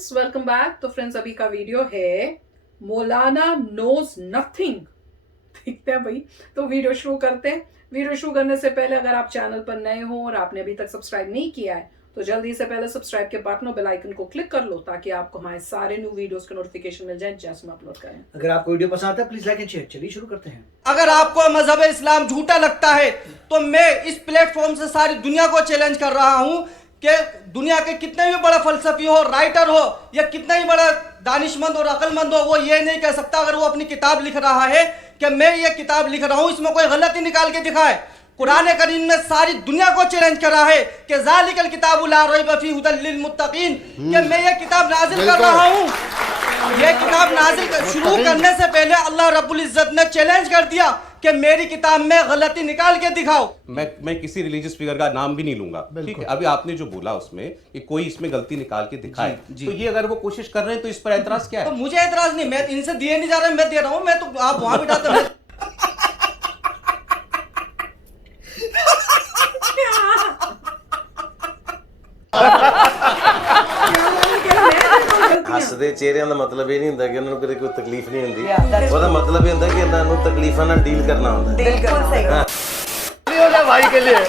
Friends, welcome back. तो friends, अभी का वीडियो है मौलाना नोज नथिंग। देखते हैं भाई। तो वीडियो शुरू करते हैं। वीडियो शुरू करने से पहले अगर आप चैनल पर नए हो और आपने अभी तक सब्सक्राइब नहीं किया है तो जल्दी से पहले सब्सक्राइब के बटन और बेल आइकन को क्लिक कर लो ताकि आपको हमारे सारे न्यू वीडियोस के नोटिफिकेशन मिल जाए जैसे हम अपलोड करें। अगर आपको वीडियो पसंद आता है प्लीज लाइक एंड शेयर। चलिए शुरू करते हैं। अगर आपको मजहब इस्लाम झूठा लगता है तो मैं इस प्लेटफॉर्म से सारी दुनिया को चैलेंज कर रहा हूं कि दुनिया के कितने भी बड़ा फलसफी हो, राइटर हो या कितना ही बड़ा दानिशमंद और अक्लमंद हो, वो ये नहीं कह सकता अगर वो अपनी किताब लिख रहा है कि मैं ये किताब लिख रहा हूं इसमें कोई गलती निकाल के दिखाए। कुरान करीम ने सारी दुनिया को चैलेंज करा है कि ज़ालिकल किताबु ला रैब फीह हुदल लिल मुत्तकीन, कि मैं ये किताब नाजिल कर रहा हूं। ये किताब नाजिल शुरू करने से पहले अल्लाह रब्बुल इज्जत ने चैलेंज कर दिया कि मेरी किताब में गलती निकाल के दिखाओ। मैं किसी रिलीजियस फिगर का नाम भी नहीं लूंगा, ठीक है। अभी आपने जो बोला उसमें कि कोई इसमें गलती निकाल के दिखाए, तो ये अगर वो कोशिश कर रहे हैं तो इस पर एतराज क्या है? तो मुझे एतराज नहीं, मैं इनसे दिए नहीं जा रहे, मैं दे रहा हूं। मैं तो आप वहां बिठाते हैं। ਹੱਸਦੇ ਚਿਹਰਿਆਂ ਦਾ ਮਤਲਬ ਇਹ ਨਹੀਂ ਹੁੰਦਾ ਕਿ ਉਹਨਾਂ ਨੂੰ ਕਦੇ ਕੋਈ ਤਕਲੀਫ ਨਹੀਂ ਹੁੰਦੀ। ਉਹਦਾ ਮਤਲਬ ਇਹ ਹੁੰਦਾ ਕਿ ਇਹਨਾਂ ਨੂੰ ਤਕਲੀਫਾਂ ਨਾਲ ਡੀਲ करना ਹੁੰਦਾ है। बिल्कुल सही भाई के लिए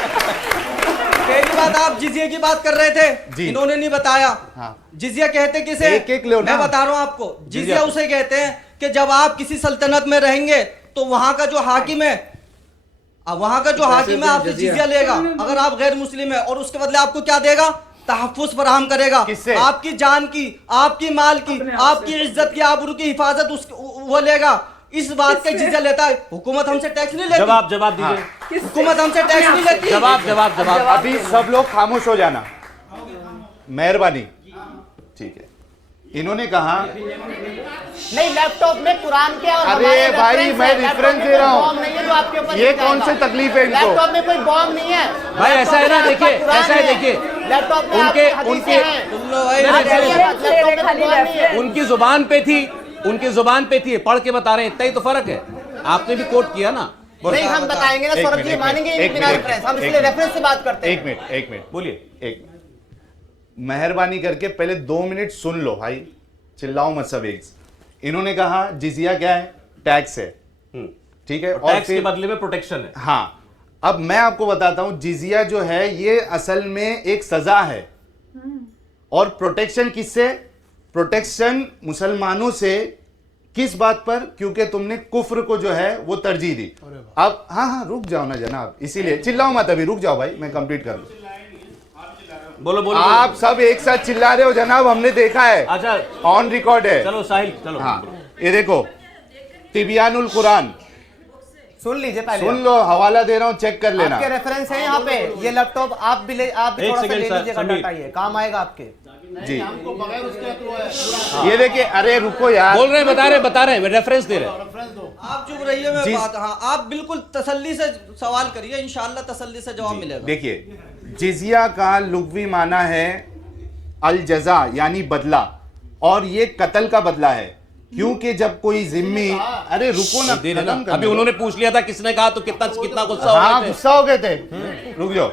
पहली बात आप जिजिया की बात कर रहे थे, इन्होंने नहीं बताया। जिजिया कहते किसे? एक लो मैं बता रहा हूं आपको। जिजिया उसे कहते हैं कि जब आप किसी सल्तनत में रहेंगे तो वहां का जो हाकिम है, आपसे जिजिया लेगा अगर आप गैर मुस्लिम है, और उसके बदले आपको क्या देगा? तहफ़्फ़ुज़ फराहम करेगा। आपकी जान की, आपकी माल की, आपकी इज्जत की, आबरू की हिफाजत वो लेगा। इस बात का जिजिया लेता है। हुकूमत हमसे टैक्स नहीं लेती। जवाब दीजिए। हुकूमत हमसे टैक्स नहीं लेती। जवाब अभी सब लोग खामोश हो जाना, मेहरबानी। ठीक है, इन्होंने कहा नहीं, लैपटॉप में कुरान के और अरे भाई मैं रेफरेंस दे रहा हूँ। ये कौन सी तकलीफ है इनको? लैपटॉप में कोई बॉम्ब नहीं है भाई, ऐसा है ना, देखिए ऐसा है, देखिए लैपटॉप में उनकी जुबान पे थी, पढ़ के बता रहे हैं, इतना ही तो फर्क है। आपने भी कोट किया ना। नहीं, हम बताएंगे ना सौरभ जी, मानेंगे ही बिना रेफरेंस। हम इसलिए रेफरेंस से बात करते हैं। एक मिनट बोलिए। मेहरबानी करके पहले 2 मिनट सुन लो भाई, चिल्लाओ मत सब एक। इन्होंने कहा जिजिया क्या है? टैक्स है, ठीक है, और टैक्स के बदले में प्रोटेक्शन है। हाँ, अब मैं आपको बताता हूं, जिजिया जो है ये असल में एक सजा है। और प्रोटेक्शन किससे? प्रोटेक्शन मुसलमानों से। किस बात पर? क्योंकि तुमने कुफ्र को जो है वो तरजीह दी। अब हाँ रुक जाओ ना जनाब, इसीलिए चिल्लाओ मत, अभी रुक जाओ भाई, मैं कंप्लीट कर लूं। बोलो आप सब एक साथ चिल्ला रहे हो जनाब, हमने देखा है। अच्छा, ऑन रिकॉर्ड है। चलो साहिल, चलो। हाँ, ये देखो तिबियानुल कुरान, सुन लीजिए पहले, सुन लो, हवाला दे रहा हूँ, चेक कर लेना। आपके रेफरेंस है यहाँ पे। ये लैपटॉप आप भी थोड़ा सा ले लीजिएगा, डाटा ये काम आएगा आपके। जी ये देखिए, अरे रुको यार, बोल रहे हैं, बता रहे हैं, रेफरेंस दे रहे हैं। आप चुप रहिए, मैं बात। हाँ, आप बिल्कुल तसल्ली से सवाल करिए, इंशाल्लाह तसल्ली से जवाब मिलेगा। देखिए, जिजिया का लुग़वी माना है अल जज़ा यानी बदला, और ये कत्ल का बदला है। क्योंकि जब कोई जिम्मी, अरे रुको ना, अभी उन्होंने पूछ लिया था किसने कहा, तो कितना गुस्सा हो गए थे। गुस्सा हो गए थे। रुक जाओ,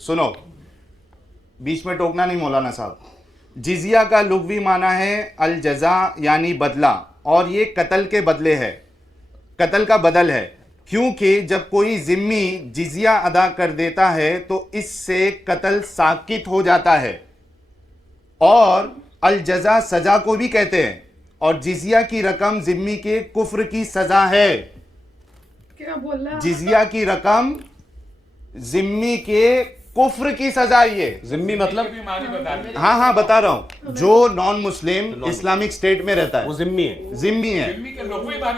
सुनो, बीच में टोकना नहीं मौलाना साहब। जिजिया का लुग़वी माना है अल जज़ा यानी बदला, और ये कत्ल के बदले है, कत्ल का बदल है। क्योंकि जब कोई जिम्मी जिजिया अदा कर देता है तो इससे कत्ल साकित हो जाता है। और अल जज़ा सजा को भी कहते हैं, और जिजिया की रकम जिम्मी के कुफ्र की सजा है। क्या बोला? जिजिया की रकम जिम्मी के कुफ्र की सजा ये। जिम्मी मतलब? हाँ बता रहा हूँ, जो नॉन मुस्लिम इस्लामिक स्टेट में रहता है वो जिम्मी है। जिम्मी है।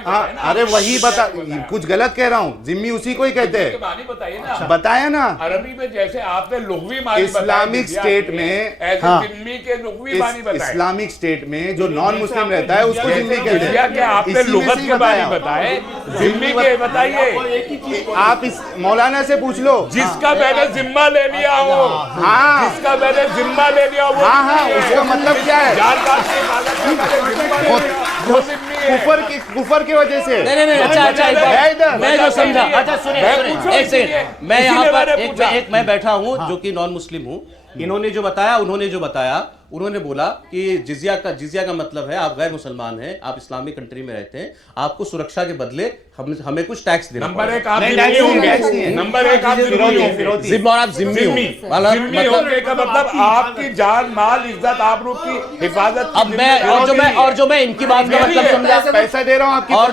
हाँ, अरे वही बता, कुछ गलत कह रहा हूँ। जिम्मी उसी को ही कहते हैं। बताया ना, अरबी में जैसे आपने लुग़वी मानी इस्लामिक स्टेट में, हाँ, जिम्मी के लुग़वी मानी बताए। इस्लामिक स्टेट में जो नॉन मुस्लिम रहता है उसको जिम्मी कहते हैं। क्या आपने लुग़त के बारे में बताए, जिम्मी के बताइए। आप इस मौलाना से पूछ लो, जिसका मैंने जिम्मा ले लिया हो, हाँ, जिसका मैंने जिम्मा ले लिया हो, हाँ, उसका मतलब क्या है? कुफर की वजह से। नहीं, अच्छा, मैं जो समझा, अच्छा सुनिए, एक सेकंड, मैं यहाँ पर मैं बैठा हूँ जो कि नॉन मुस्लिम हूँ, इन्होंने जो बताया उन्होंने बोला कि जिजिया का मतलब है आप गैर मुसलमान हैं, आप इस्लामिक कंट्री में रहते हैं, आपको सुरक्षा के बदले हमें कुछ टैक्स देना नंबर पड़ेगा। एक आप नहीं, जिम्मी नहीं, होंगे, नहीं, नहीं, नंबर एक आप जिम्मी होंगे, जिम्मी और आप जिम्मी हो। जिम्मी होने का मतलब आपकी जान माल इज्जत आबरू की हिफाजत। अब मैं और जो मैं इनकी बात का मतलब समझा, पैसा दे रहा हूँ आपकी और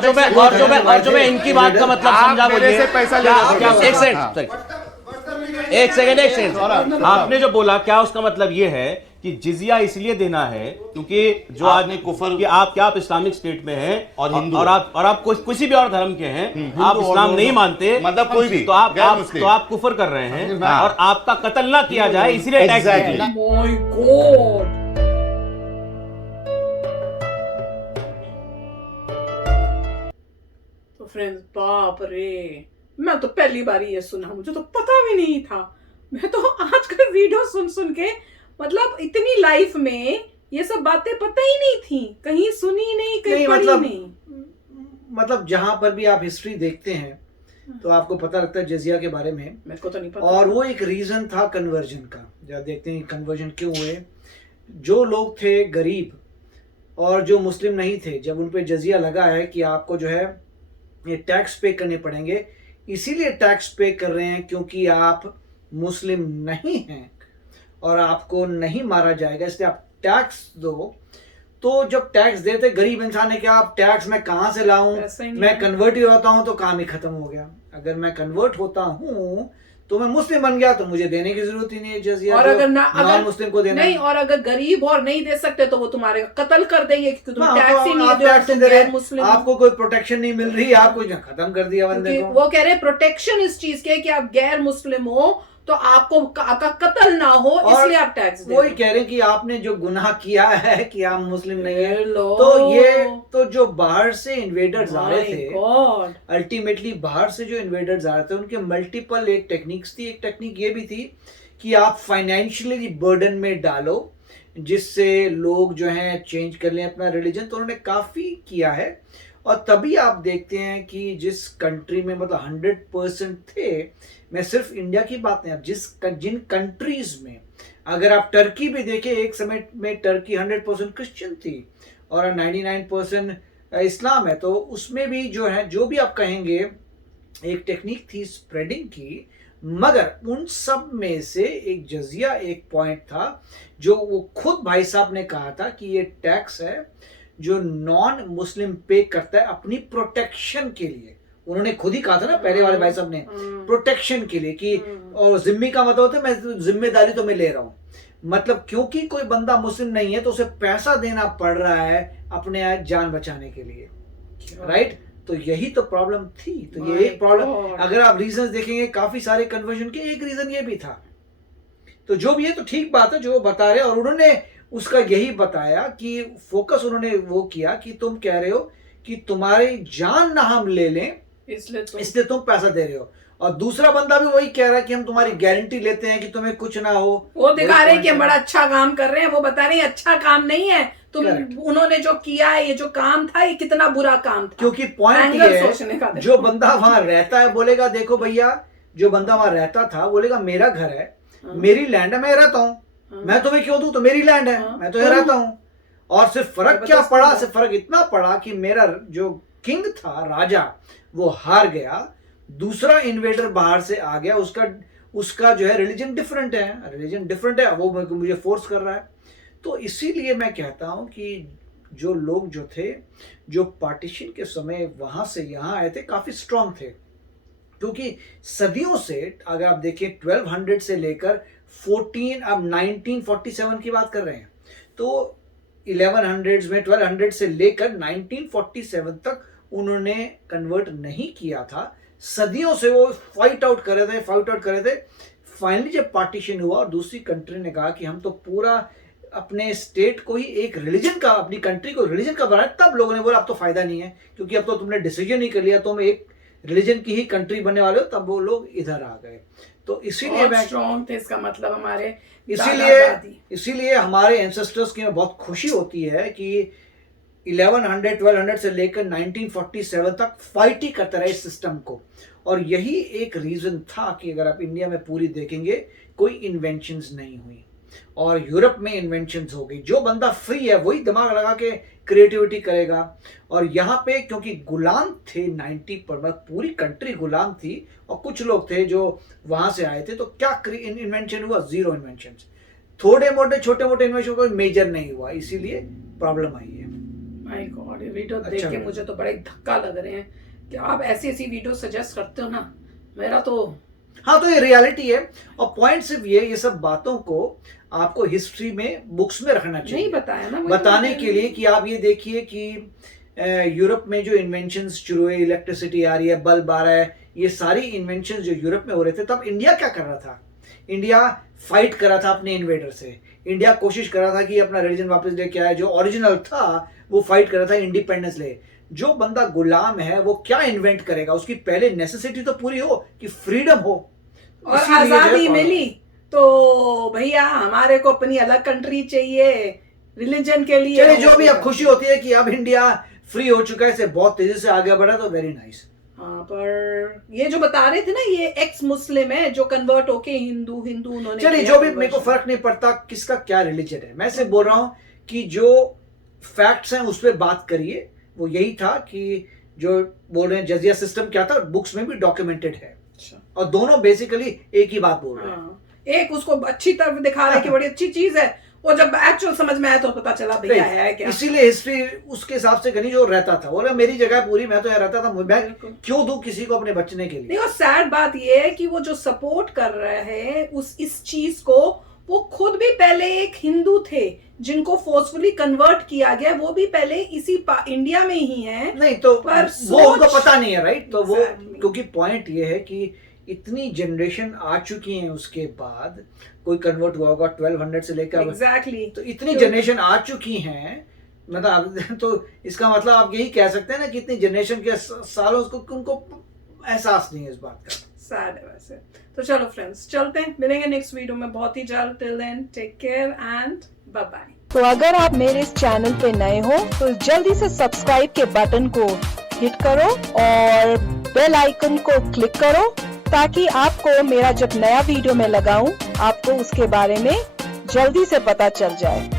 जो मैं इनकी बात का मतलब समझा, आप मेरे से पैसा ले रहे हो। एक सेकंड आपने जो बोला क्या उसका मतलब ये है कि जिजिया इसलिए देना है क्योंकि जो आपने कुफर कि आप इस्लामिक स्टेट में हैं और हिंदू और आप किसी भी और धर्म के हैं, आप इस्लाम नहीं मानते, मतलब कोई भी तो आप कुफर कर रहे हैं हाँ। और आपका कत्ल ना किया जाए इसीलिए टैक्स Exactly. My God. तो फ्रेंड्स, बाप रे, मैं तो पहली बार ये सुना, मुझे तो पता भी नहीं था। मैं तो आज का वीडियो सुन के मतलब इतनी लाइफ में ये सब बातें पता ही नहीं थी, कहीं सुनी नहीं, कहीं नहीं, पढ़ी मतलब नहीं। मतलब जहां पर भी आप हिस्ट्री देखते हैं तो आपको पता लगता है जजिया के बारे में, मेरे को तो नहीं पता। और वो एक रीजन था कन्वर्जन का। जब देखते हैं कन्वर्जन क्यों हुए, जो लोग थे गरीब और जो मुस्लिम नहीं थे, जब उन पे जजिया लगा है कि आपको जो है ये टैक्स पे करने पड़ेंगे, इसीलिए टैक्स पे कर रहे हैं क्योंकि आप मुस्लिम नहीं हैं और आपको नहीं मारा जाएगा, इसलिए आप टैक्स दो। तो जब टैक्स देते गरीब इंसान है, क्या आप टैक्स मैं कहाँ से लाऊं, मैं कन्वर्ट ही होता हूं तो काम ही खत्म हो गया। अगर मैं कन्वर्ट होता हूं तो मैं मुस्लिम बन गया तो मुझे देने की जरूरत ही नहीं है जजिया, और अगर नॉन मुस्लिम को देना नहीं, और अगर गरीब और नहीं दे सकते तो वो तुम्हारे कत्ल कर देंगे क्योंकि तुम हाँ, टैक्स तो ही नहीं आप दे रहे, टैक्स नहीं तुम दे रहे, गैर मुस्लिम। आपको कोई प्रोटेक्शन नहीं मिल रही, आपको खत्म कर दिया बंदे क्योंकि को। वो कह रहे हैं प्रोटेक्शन इस चीज के कि आप गैर मुस्लिम हो तो आपको आपका कत्ल ना हो, इसलिए आप टैक्स दे। वही कह रहे हैं कि आपने जो गुनाह किया है कि आप मुस्लिम नहीं है, लो। तो ये तो जो बाहर से इन्वेडर्स आ रहे थे, गॉड, अल्टीमेटली बाहर से जो इन्वेडर्स आ रहे थे उनके मल्टीपल एक टेक्निक्स थी। एक टेक्निक ये भी थी कि आप फाइनेंशियली बर्डन में डालो जिससे लोग जो हैं चेंज कर लें अपना रिलीजन। तो उन्होंने काफ़ी किया है और तभी आप देखते हैं कि जिस कंट्री में मतलब 100% थे, मैं सिर्फ इंडिया की बात नहीं, आप जिन कंट्रीज में, अगर आप टर्की भी देखें, एक समय में टर्की 100% क्रिश्चियन थी और 99% इस्लाम है, तो उसमें भी जो है जो भी आप कहेंगे एक टेक्निक थी स्प्रेडिंग की, मगर उन सब में से एक जजिया एक पॉइंट था जो वो खुद भाई साहब ने कहा था कि ये टैक्स है जो नॉन मुस्लिम पे करता है अपनी प्रोटेक्शन के लिए। उन्होंने खुद ही कहा था ना पहले वाले भाई साहब ने, प्रोटेक्शन के लिए कि, और जिम्मी का मतलब होता है मैं जिम्मेदारी तो मैं ले रहा हूँ, मतलब क्योंकि कोई बंदा मुस्लिम नहीं है तो उसे पैसा देना पड़ रहा है अपने जान बचाने के लिए, राइट। तो यही तो प्रॉब्लम थी। तो ये एक प्रॉब्लम, अगर आप रीजंस देखेंगे काफी सारे कन्वर्जन के, एक रीजन ये भी था। तो जो भी है तो ठीक बात है जो वो बता रहे, और उन्होंने उसका यही बताया कि फोकस उन्होंने वो किया कि तुम कह रहे हो कि तुम्हारी जान ना हम ले लें इसलिए तुम पैसा दे रहे हो, और दूसरा बंदा भी वही कह रहा है कि हम तुम्हारी गारंटी लेते हैं कि तुम्हें कुछ ना हो। वो दिखा रहे हैं कि बड़ा अच्छा काम कर रहे हैं, वो बता रहे हैं अच्छा काम नहीं है, तुम उन्होंने जो किया है, ये जो काम था ये कितना बुरा काम था। क्योंकि पॉइंट ये है, जो बंदा वहां रहता है बोलेगा देखो भैया, जो बंदा वहां रहता था बोलेगा मेरा घर है, मेरी लैंड है, मैं रहता हूँ, मैं तुम्हें क्यों दूं, तो मेरी लैंड है, मैं तो यहाँ रहता हूँ। और सिर्फ फर्क क्या पड़ा, सिर्फ फर्क इतना पड़ा कि मेरा जो किंग था, राजा, वो हार गया, दूसरा इन्वेडर बाहर से आ गया, उसका जो है रिलीजन डिफरेंट है, वो मुझे फोर्स कर रहा है। तो इसीलिए मैं कहता हूं कि जो लोग जो थे, जो पार्टीशन के समय वहां से यहाँ आए थे, काफी स्ट्रांग थे, क्योंकि सदियों से अगर आप देखें 1200 से लेकर 1947 की बात कर रहे हैं, तो 1100s में 1200 से लेकर 1947 तक उन्होंने कन्वर्ट नहीं किया था। सदियों से वो फाइट आउट कर रहे थे। फाइनली जब पार्टीशन हुआ और दूसरी कंट्री ने कहा कि हम तो पूरा अपने स्टेट को ही एक रिलीजन का, अपनी कंट्री को रिलीजन का बनाया, तब लोगों ने बोला अब तो फायदा नहीं है, क्योंकि अब तो तुमने डिसीजन ही कर लिया, तुम एक रिलीजन की ही कंट्री बनने वाले हो, तब वो लोग इधर आ गए। तो इसीलिए मैं स्ट्रॉन्ग थे, इसका मतलब हमारे इसीलिए हमारे एंसेस्टर्स की बहुत खुशी होती है कि 1100-1200 से लेकर 1947 तक फाइट ही करता रहा इस सिस्टम को। और यही एक रीजन था कि अगर आप इंडिया में पूरी देखेंगे कोई इन्वेंशंस नहीं हुई, और यूरोप में इन्वेंशंस हो गई। जो बंदा फ्री है वही दिमाग लगा के क्रिएटिविटी करेगा। और यहाँ पे क्योंकि गुलाम थे 90% पूरी कंट्री गुलाम थी और कुछ लोग थे जो वहां से आए थे, तो क्या इन्वेंशन हुआ? Zero invention. थोड़े मोटे छोटे मोटे इन्वेंशन कोई मेजर नहीं हुआ, इसीलिए प्रॉब्लम आई है। माय गॉड, ये वीडियो अच्छा देख के लगा। मुझे तो बड़े धक्का लग रहे हैं कि आप ऐसी ऐसी वीडियो सजेस्ट करते हो ना, मेरा तो हाँ, तो ये रियलिटी है। और पॉइंट सिर्फ ये सब बातों को आपको हिस्ट्री में बुक्स में रखना चाहिए, नहीं बताया ना मुझे। बताने के लिए कि आप ये देखिए कि यूरोप में जो इन्वेंशंस शुरू हुए, इलेक्ट्रिसिटी आ रही है, बल्ब आ रहा है, ये सारी इन्वेंशंस जो यूरोप में हो रहे थे, तब इंडिया क्या कर रहा था? इंडिया फाइट कर रहा था अपने इन्वेडर से। इंडिया कोशिश कर रहा था कि अपना रिलीजन वापस लेके आए, जो ओरिजिनल था वो फाइट कर रहा था इंडिपेंडेंस ले। जो बंदा गुलाम है वो क्या इन्वेंट करेगा? उसकी पहले नेसेसिटी तो पूरी हो कि फ्रीडम हो, और इसीलिए जो है आजादी problem। मिली तो भैया हमारे को अपनी अलग कंट्री चाहिए रिलीजन के लिए। चलिए, जो भी अब खुशी होती है कि अब इंडिया फ्री हो चुका है, इसे बहुत तेजी से आगे बढ़ा, तो वेरी नाइस। हाँ, पर ये जो बता रहे थे ना, ये एक्स मुस्लिम है जो कन्वर्ट होके हिंदू उन्होंने चलिए, किया जो भी, मेरे को conversion। फर्क नहीं पड़ता किसका क्या रिलीजन है। मैं सिर्फ बोल रहा हूं कि जो फैक्ट्स हैं उस पर बात करिए। वो यही था कि जो बोल रहे हैं जजिया सिस्टम क्या था, बुक्स में भी डॉक्यूमेंटेड है। अच्छा। और दोनों बेसिकली एक ही बात बोल रहे हैं। हाँ, एक उसको अच्छी तरफ दिखा रहे कि बड़ी अच्छी चीज है, वो जब एक्चुअल समझ में आया तो पता चला भैया है क्या। इसीलिए हिस्ट्री उसके हिसाब से कहीं जो रहता था, बोला मेरी जगह पूरी, मैं तो यहाँ रहता था, मैं बिल्कुल। क्यों दूं किसी को अपने बचने के लिए? नहीं, और सैड बात ये है कि वो जो सपोर्ट कर रहे हैं इस चीज को, वो खुद भी पहले एक हिंदू थे जिनको फोर्सफुली कन्वर्ट किया गया, वो भी पहले इसी इंडिया में ही हैं। नहीं तो पर वो उनको सोच- पता नहीं है, राइट? तो वो Exactly. क्योंकि पॉइंट ये है कि इतनी जनरेशन आ चुकी है, उसके बाद कोई कन्वर्ट हुआ होगा 1200 से लेकर अब, एग्जैक्टली। तो इतनी जनरेशन आ चुकी हैं, मतलब तो इसका मतलब आप यही कह सकते हैं ना कि इतनी जनरेशन के सालों उनको एहसास नहीं है इस बात का। सैड है वैसे। तो चलो फ्रेंड्स, चलते हैं, मिलेंगे नेक्स्ट वीडियो में बहुत ही जल्द। Till then take care and bye bye. तो अगर आप मेरे इस चैनल पे नए हो तो जल्दी से सब्सक्राइब के बटन को हिट करो और बेल आइकन को क्लिक करो, ताकि आपको मेरा जब नया वीडियो मैं लगाऊं आपको उसके बारे में जल्दी से पता चल जाए।